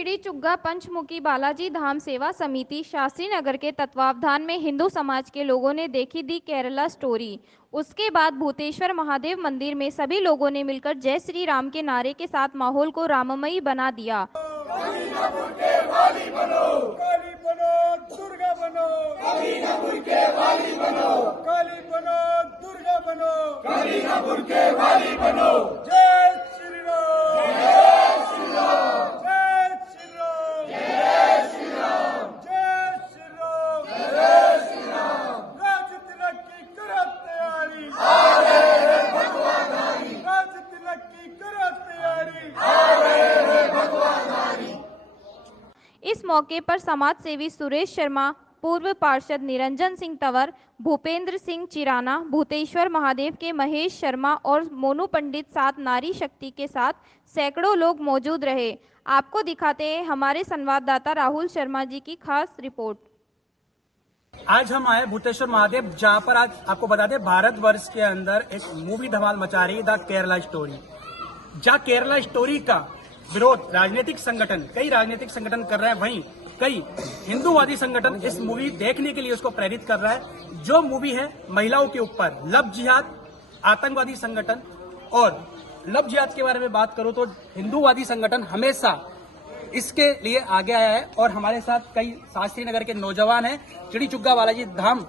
चिड़ी चुग्गा पंचमुखी बालाजी धाम सेवा समिति शास्त्री नगर के तत्वावधान में हिंदू समाज के लोगों ने देखी दी केरला स्टोरी। उसके बाद भूतेश्वर महादेव मंदिर में सभी लोगों ने मिलकर जय श्री राम के नारे के साथ माहौल को राममयी बना दिया। काली बनो दुर्गा बनो, काली न बुरके वाली बनो, काली बनो दुर्गा बनो, काली न बुरके वाली बनो। जय श्री राम, जय श्री राम, जय श्री राम, जय श्री राम, जय श्री राम, जय श्री राम। राज तिलक की करो तैयारी, आ रहे हैं भगवाधारी। राज तिलक की करो तैयारी, आ रहे हैं भगवाधारी। इस मौके पर समाज सेवी सुरेश शर्मा, पूर्व पार्षद निरंजन सिंह तंवर, भूपेंद्र सिंह चिराना, भूतेश्वर महादेव के महेश शर्मा और मोनू पंडित साथ नारी शक्ति के साथ सैकड़ों लोग मौजूद रहे। आपको दिखाते हैं हमारे संवाददाता राहुल शर्मा जी की खास रिपोर्ट। आज हम आए भूतेश्वर महादेव, जहां पर आज आपको बता दें भारतवर्ष के अंदर एक मूवी धमाल मचा रही है द केरला स्टोरी। जहां केरला स्टोरी का विरोध राजनीतिक संगठन, कई राजनीतिक संगठन कर रहे हैं, वहीं कई हिंदूवादी संगठन इस मूवी देखने के लिए उसको प्रेरित कर रहा है। जो मूवी है महिलाओं के ऊपर, लव जिहाद, आतंकवादी संगठन। और लव जिहाद के बारे में बात करूं तो हिंदूवादी संगठन हमेशा इसके लिए आगे आया है। और हमारे साथ कई शास्त्री नगर के नौजवान हैं, चिड़ी चुग्गा बालाजी धाम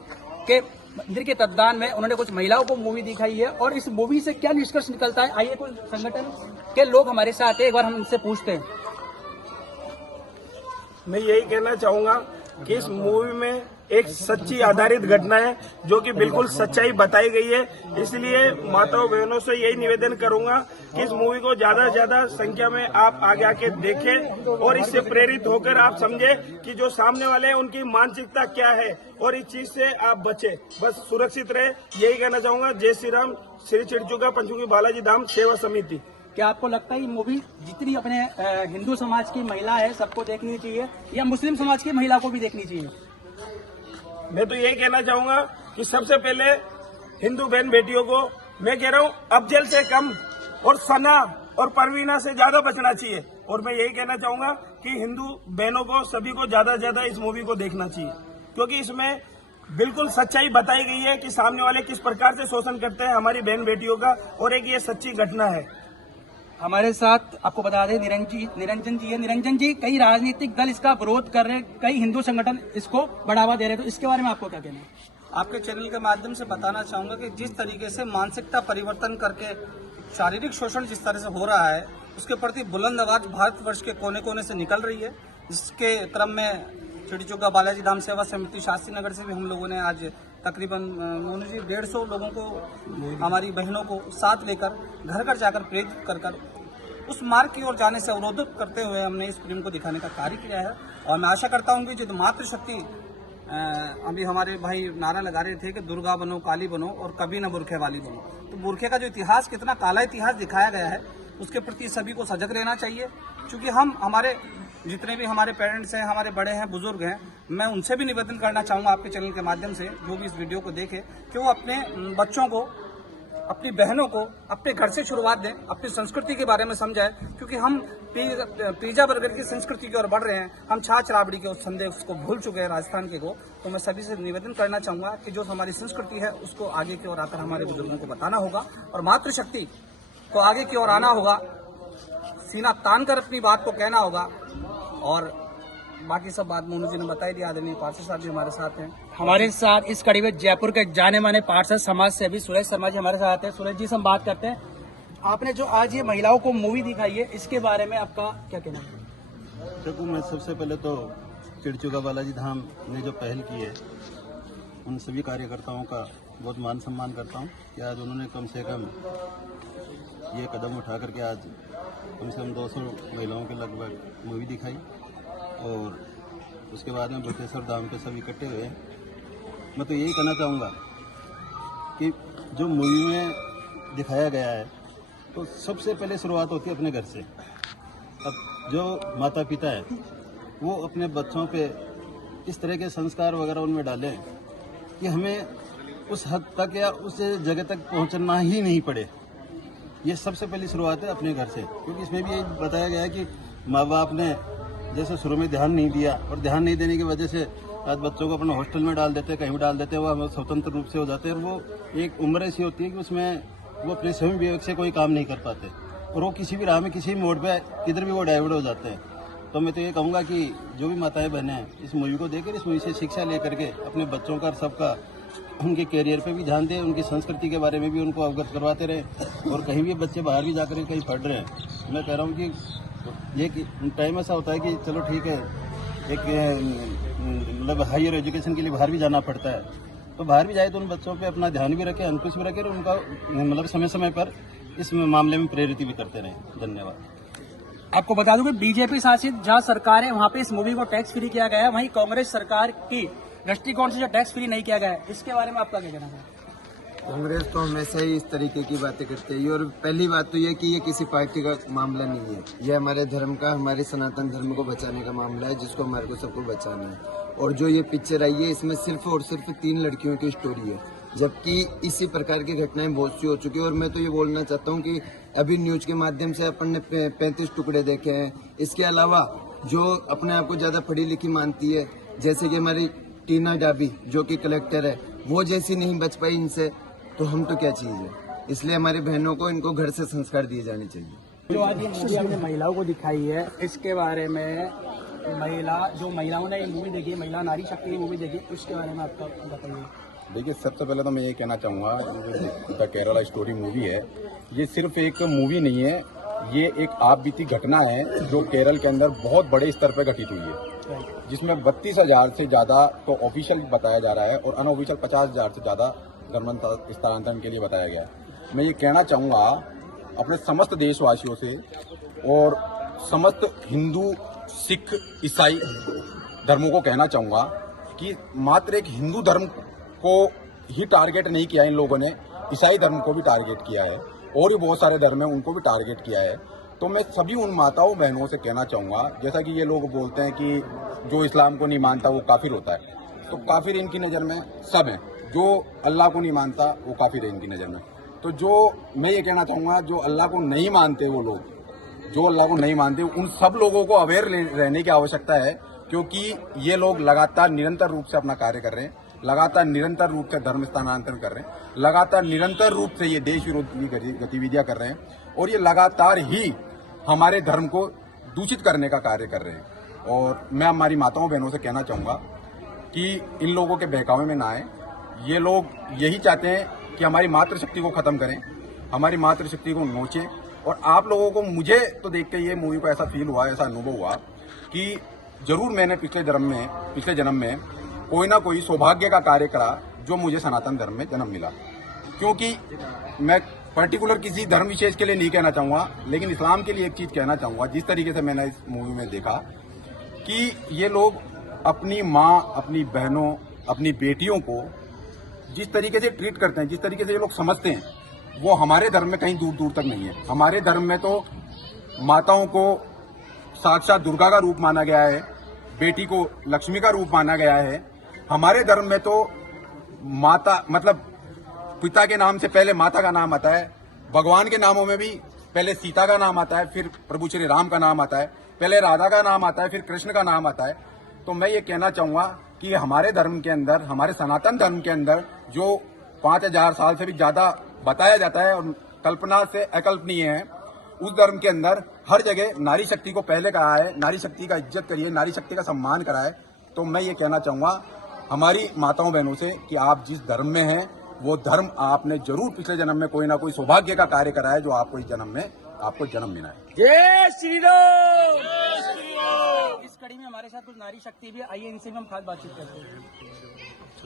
के मंदिर के तत्दान में उन्होंने कुछ महिलाओं को मूवी दिखाई है। और इस मूवी से क्या निष्कर्ष निकलता है, आइए कुछ संगठन के लोग हमारे साथ हैं, एक बार हम उनसे पूछते हैं। मैं यही कहना चाहूंगा कि इस मूवी में एक सच्ची आधारित घटना है जो कि बिल्कुल सच्चाई बताई गई है। इसलिए माताओं बहनों से यही निवेदन करूंगा कि इस मूवी को ज्यादा से ज्यादा संख्या में आप आगे आके देखें और इससे प्रेरित होकर आप समझें कि जो सामने वाले हैं उनकी मानसिकता क्या है और इस चीज से आप बचे, बस सुरक्षित रहे, यही कहना चाहूंगा। जय श्री राम, श्री चिड़ी चुग्गा पंचमुखी बालाजी धाम सेवा समिति। क्या आपको लगता है ये मूवी जितनी अपने हिंदू समाज की महिला है सबको देखनी चाहिए या मुस्लिम समाज की महिला को भी देखनी चाहिए? मैं तो यही कहना चाहूंगा कि सबसे पहले हिंदू बहन बेटियों को मैं कह रहा हूं अफजल से कम और सना और परवीना से ज्यादा बचना चाहिए। और मैं यही कहना चाहूंगा कि हिंदू बहनों को सभी को ज्यादा से ज्यादा इस मूवी को देखना चाहिए, क्योंकि इसमें बिल्कुल सच्चाई बताई गई है कि सामने वाले किस प्रकार से शोषण करते हैं हमारी बहन बेटियों का, और एक ये सच्ची घटना है। हमारे साथ आपको बता दें निरंजन जी है। निरंजन जी, कई राजनीतिक दल इसका विरोध कर रहे हैं, कई हिंदू संगठन इसको बढ़ावा दे रहे हैं, तो इसके बारे में आपको क्या कहना है? आपके चैनल के माध्यम से बताना चाहूंगा कि जिस तरीके से मानसिकता परिवर्तन करके शारीरिक शोषण जिस तरह से हो रहा है, उसके प्रति बुलंद आवाज भारतवर्ष के कोने कोने से निकल रही है। जिसके क्रम में चिड़ी चुग्गा बालाजी धाम सेवा समिति शास्त्री नगर से भी हम लोगों ने आज तकरीबन 150 लोगों को, हमारी बहनों को साथ लेकर घर घर जाकर प्रेरित कर उस मार्ग की ओर जाने से अवरोधित करते हुए हमने इस फिल्म को दिखाने का कार्य किया है। और मैं आशा करता हूं कि जो मातृशक्ति, अभी हमारे भाई नारा लगा रहे थे कि दुर्गा बनो, काली बनो और कभी न बुरखे वाली बनो, तो बुरखे का जो इतिहास, कितना काला इतिहास दिखाया गया है, उसके प्रति सभी को सजग रहना चाहिए। क्योंकि हम, हमारे जितने भी हमारे पेरेंट्स हैं, हमारे बड़े हैं, बुजुर्ग हैं, मैं उनसे भी निवेदन करना चाहूंगा आपके चैनल के माध्यम से, जो भी इस वीडियो को देखे, कि वो अपने बच्चों को, अपनी बहनों को अपने घर से शुरुआत दें, अपनी संस्कृति के बारे में समझाएं। क्योंकि हम पिज्जा बर्गर की संस्कृति की ओर बढ़ रहे हैं, हम छाछ राबड़ी के उस संदेश को भूल चुके हैं, राजस्थान के को। तो मैं सभी से निवेदन करना चाहूंगा कि जो हमारी संस्कृति है उसको आगे की ओर आकर हमारे बुजुर्गों को बताना होगा और मातृशक्ति को आगे की ओर आना होगा, सीना तान कर अपनी बात को कहना होगा। और बाकी सब बात मोनू जी ने बताई दी। आदरणीय पार्षद साहब जी हमारे साथ हैं। हमारे साथ इस कड़ी में जयपुर के जाने माने पार्षद समाज सेवी सुरेश शर्मा जी हमारे साथ हैं। सुरेश जी से हम बात करते हैं, आपने जो आज ये महिलाओं को मूवी दिखाई है, इसके बारे में आपका क्या कहना है? देखो, मैं सबसे पहले तो चिड़ी चुग्गा बालाजी धाम ने जो पहल की है, उन सभी कार्यकर्ताओं का बहुत मान सम्मान करता हूँ कि आज उन्होंने कम से कम ये कदम उठा करके आज कम से कम 200 महिलाओं के लगभग मूवी दिखाई। और उसके बाद में भूतेश्वर धाम पे सब इकट्ठे हुए। मैं तो यही कहना चाहूँगा कि जो मूवी में दिखाया गया है, तो सबसे पहले शुरुआत होती है अपने घर से। अब जो माता पिता है वो अपने बच्चों पे इस तरह के संस्कार वगैरह उनमें डालें कि हमें उस हद तक या उस जगह तक पहुंचना ही नहीं पड़े। ये सबसे पहली शुरुआत है अपने घर से, क्योंकि इसमें भी यही बताया गया है कि माँ बाप ने जैसे शुरू में ध्यान नहीं दिया और ध्यान नहीं देने की वजह से आज बच्चों को अपने हॉस्टल में डाल देते हैं, कहीं भी डाल देते हैं, वो स्वतंत्र रूप से हो जाते हैं और वो एक उम्र ऐसी होती है कि उसमें वो अपने स्वयं विवेक से कोई काम नहीं कर पाते और वो किसी भी राह में किसी भी मोड़ पे किधर भी वो डाइवर्ट हो जाते हैं। तो मैं तो ये कहूँगा कि जो भी माताएं बहनें हैं इस मूवी को देखकर इस मूवी से शिक्षा लेकर के अपने बच्चों का और सबका उनके कैरियर पे भी ध्यान दें, उनकी संस्कृति के बारे में भी उनको अवगत करवाते रहें। और कहीं भी बच्चे बाहर भी जाकर कहीं पढ़ रहे हैं, मैं कह रहा हूँ कि ये टाइम ऐसा होता है कि चलो ठीक है, एक मतलब हायर एजुकेशन के लिए बाहर भी जाना पड़ता है, तो बाहर भी जाए तो उन बच्चों पे अपना ध्यान भी रखें, अंकुश भी रखें और उनका मतलब समय समय पर इस मामले में प्रेरित भी करते रहें। धन्यवाद। आपको बता दूं कि बीजेपी शासित जहां सरकार है वहां पे इस मूवी को टैक्स फ्री किया गया है, वहीं कांग्रेस सरकार की दृष्टिकोण से जो टैक्स फ्री नहीं किया गया है, इसके बारे में आपका क्या कहना है? कांग्रेस तो हमेशा ही इस तरीके की बातें करती है और पहली बात तो ये कि ये किसी पार्टी का मामला नहीं है, ये हमारे धर्म का, हमारे सनातन धर्म को बचाने का मामला है, जिसको हमारे को सबको बचाना है। और जो ये पिक्चर आई है इसमें सिर्फ और सिर्फ 3 लड़कियों की स्टोरी है, जबकि इसी प्रकार की घटनाएं बहुत सी हो चुकी है। और मैं तो ये बोलना चाहता हूँ कि अभी न्यूज के माध्यम से अपन ने 35 टुकड़े देखे हैं। इसके अलावा जो अपने आप को ज्यादा पढ़ी लिखी मानती है, जैसे कि हमारी टीना डाबी जो कि कलेक्टर है, वो जैसी नहीं बच पाई इनसे, तो हम तो क्या चीज है। इसलिए हमारी बहनों को इनको घर से संस्कार दिए जाने चाहिए। जो आज ये मूवी हमने महिलाओं को दिखाई है, इसके बारे में महिलाओं ने ये मूवी देखी, महिला नारी शक्ति की मूवी देखी, उसके बारे में आपका बताइए। देखिए, सबसे पहले तो मैं ये कहना चाहूँगा, ये जो द केरला स्टोरी मूवी है, ये सिर्फ एक मूवी नहीं है, ये एक आप बीती घटना है जो केरल के अंदर बहुत बड़े स्तर पर घटित हुई है, जिसमें 32,000 से ज़्यादा तो ऑफिशियल बताया जा रहा है और अनऑफिशियल 50,000 से ज़्यादा धर्म स्थानांतरण के लिए बताया गया है। मैं ये कहना चाहूँगा अपने समस्त देशवासियों से और समस्त हिंदू, सिख, ईसाई धर्मों को कहना चाहूँगा कि मात्र एक हिंदू धर्म को ही टारगेट नहीं किया इन लोगों ने, ईसाई धर्म को भी टारगेट किया है और भी बहुत सारे धर्म हैं उनको भी टारगेट किया है। तो मैं सभी उन माताओं बहनों से कहना चाहूँगा, जैसा कि ये लोग बोलते हैं कि जो इस्लाम को नहीं मानता वो काफिर होता है, तो काफिर इनकी नज़र में सब हैं, जो अल्लाह को नहीं मानता वो काफिर है इनकी नज़र में। तो जो मैं ये कहना चाहूँगा, जो अल्लाह को नहीं मानते, वो लोग जो अल्लाह को नहीं मानते, उन सब लोगों को अवेयर रहने की आवश्यकता है, क्योंकि ये लोग लगातार निरंतर रूप से अपना कार्य कर रहे हैं, लगातार निरंतर रूप से धर्म स्थानांतरण कर रहे हैं, लगातार निरंतर रूप से ये देश विरोधी गतिविधियां कर रहे हैं और ये लगातार ही हमारे धर्म को दूषित करने का कार्य कर रहे हैं। और मैं हमारी माताओं बहनों से कहना चाहूँगा कि इन लोगों के बहकावे में ना आए। ये लोग यही चाहते हैं कि हमारी मातृशक्ति को खत्म करें, हमारी मातृशक्ति को नोचें। और आप लोगों को, मुझे तो देख के ये मूवी को ऐसा फील हुआ, ऐसा अनुभव हुआ कि जरूर मैंने पिछले जन्म में कोई ना कोई सौभाग्य का कार्य करा जो मुझे सनातन धर्म में जन्म मिला। क्योंकि मैं पर्टिकुलर किसी धर्म विशेष के लिए नहीं कहना चाहूँगा, लेकिन इस्लाम के लिए एक चीज़ कहना चाहूँगा। जिस तरीके से मैंने इस मूवी में देखा कि ये लोग अपनी माँ, अपनी बहनों, अपनी बेटियों को जिस तरीके से ट्रीट करते हैं, जिस तरीके से ये लोग समझते हैं, वो हमारे धर्म में कहीं दूर दूर तक नहीं है। हमारे धर्म में तो माताओं को साक्षात दुर्गा का रूप माना गया है, बेटी को लक्ष्मी का रूप माना गया है। हमारे धर्म में तो माता मतलब पिता के नाम से पहले माता का नाम आता है, भगवान के नामों में भी पहले सीता का नाम आता है, फिर प्रभु श्री राम का नाम आता है, पहले राधा का नाम आता है, फिर कृष्ण का नाम आता है। तो मैं ये कहना चाहूँगा कि हमारे धर्म के अंदर, हमारे सनातन धर्म के अंदर जो 5,000 साल से भी ज़्यादा बताया जाता है और कल्पना से अकल्पनीय है, उस धर्म के अंदर हर जगह नारी शक्ति को पहले कहा है, नारी शक्ति का इज्जत करिए, नारी शक्ति का सम्मान कराए। तो मैं ये कहना चाहूँगा हमारी माताओं बहनों से कि आप जिस धर्म में हैं, वो धर्म आपने जरूर पिछले जन्म में कोई ना कोई सौभाग्य का कार्य करा है जो आपको इस जन्म में आपको जन्म मिला है। जय श्री राम। इस कड़ी में हमारे साथ कुछ नारी शक्ति भी, आइए इनसे भी हम खास बातचीत करते हैं।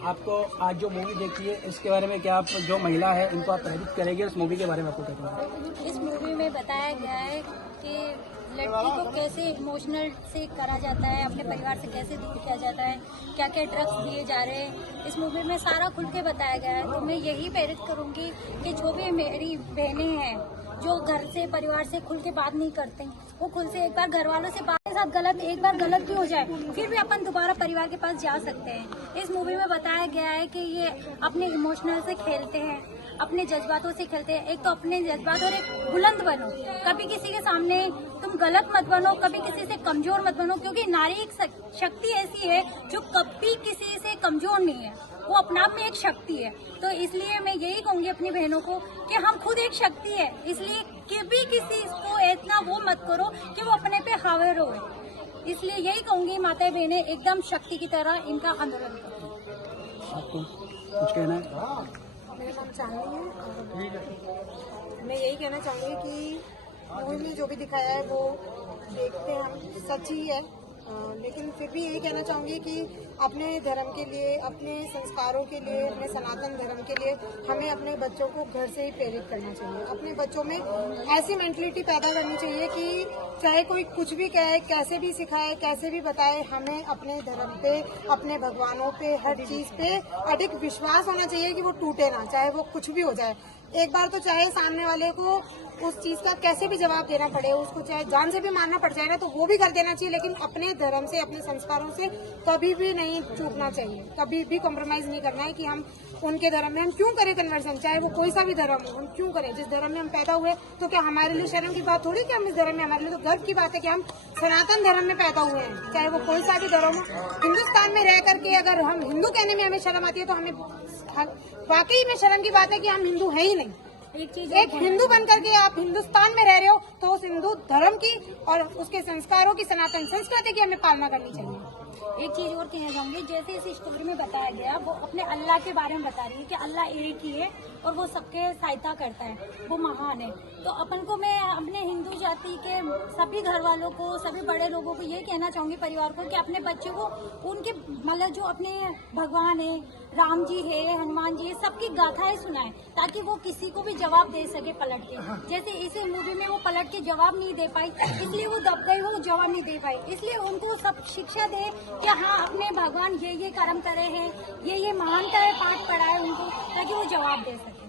आपको आज जो मूवी देखी है इसके बारे में क्या आप, जो महिला है इनको आप प्रेरित करेंगे, उस मूवी के बारे में आपको क्या कहना है? इस मूवी में बताया गया है कि लड़की को कैसे इमोशनल से करा जाता है, अपने परिवार से कैसे दूर किया जाता है, क्या क्या ड्रग्स दिए जा रहे हैं, इस मूवी में सारा खुल के बताया गया है। तो मैं यही प्रेरित करूंगी कि जो भी मेरी बहनें हैं जो घर से, परिवार से खुल के बात नहीं करते, वो खुल से एक बार घर वालों से बात के साथ गलत, एक बार गलत भी हो जाए फिर भी अपन दोबारा परिवार के पास जा सकते हैं। इस मूवी में बताया गया है कि ये अपने इमोशनल से खेलते हैं, अपने जज्बातों से खेलते हैं। एक तो अपने जज्बात और एक बुलंद बनो, कभी किसी के सामने तुम गलत मत बनो, कभी किसी से कमजोर मत बनो, क्योंकि नारी एक शक्ति ऐसी है जो कभी किसी से कमजोर नहीं है, वो अपने आप में एक शक्ति है। तो इसलिए मैं यही कहूंगी अपनी बहनों को कि हम खुद एक शक्ति है, इसलिए कभी किसी को इतना वो मत करो कि वो अपने पे हावी हो। इसलिए यही कहूंगी माता बहनें एकदम शक्ति की तरह इनका आंदोलन करो। आपको कुछ कहना है? मेरा नाम चांदनी है और मैं यही कहना चाहूँगी कि मूवी में जो भी दिखाया है वो देखते हम सच ही है, लेकिन फिर भी यही कहना चाहूँगी कि अपने धर्म के लिए, अपने संस्कारों के लिए, अपने सनातन धर्म के लिए हमें अपने बच्चों को घर से ही प्रेरित करना चाहिए। अपने बच्चों में ऐसी मेंटलिटी पैदा करनी चाहिए कि चाहे कोई कुछ भी कहे, कैसे भी सिखाए, कैसे भी बताए, हमें अपने धर्म पे, अपने भगवानों पे, हर चीज़ पे अधिक विश्वास होना चाहिए कि वो टूटे ना, चाहे वो कुछ भी हो जाए। एक बार तो चाहे सामने वाले को उस चीज का कैसे भी जवाब देना पड़े, उसको चाहे जान से भी मारना पड़ जाए ना, तो वो भी कर देना चाहिए, लेकिन अपने धर्म से, अपने संस्कारों से कभी भी नहीं चूकना चाहिए, कभी भी कॉम्प्रोमाइज नहीं करना है कि हम उनके धर्म में हम क्यों करें कन्वर्सन, चाहे वो कोई सा भी धर्म हो, हम क्यों करें। जिस धर्म में हम पैदा हुए तो क्या हमारे लिए शर्म की बात थोड़ी कि हम इस धर्म में, हमारे लिए तो गर्व की बात है कि हम सनातन धर्म में पैदा हुए हैं, चाहे वो कोई सा भी धर्म हो। हिंदुस्तान में रह करके अगर हम हिंदू कहने में हमें शर्म आती है तो हमें वाकई में शर्म की बात है कि हम हिंदू है ही नहीं। एक हिंदू बनकर के आप हिंदुस्तान में रह रहे हो तो उस हिंदू धर्म की और उसके संस्कारों की, सनातन संस्कृति की हमें पालना करनी चाहिए। एक चीज और कहना चाहूंगी, जैसे इस स्टोरी में बताया गया, वो अपने अल्लाह के बारे में बता रही है कि अल्लाह एक ही है और वो सबके सहायता करता है, वो महान है। तो अपन को, मैं अपने हिंदू जाति के सभी घर वालों को, सभी बड़े लोगों को ये कहना चाहूंगी, परिवार को, कि अपने बच्चों को उनके मतलब जो अपने भगवान है, राम जी है, हनुमान जी है, सबकी गाथाएं सुनाए ताकि वो किसी को भी जवाब दे सके पलट के। जैसे इस मूवी में वो पलट के जवाब नहीं दे पाई, इसलिए वो दब गई, वो जवाब नहीं दे पाई। इसलिए उनको सब शिक्षा दे कि हाँ, अपने भगवान ये कर्म करे हैं, ये महानता है, पाठ पढ़ाए उनको ताकि वो जवाब दे सके।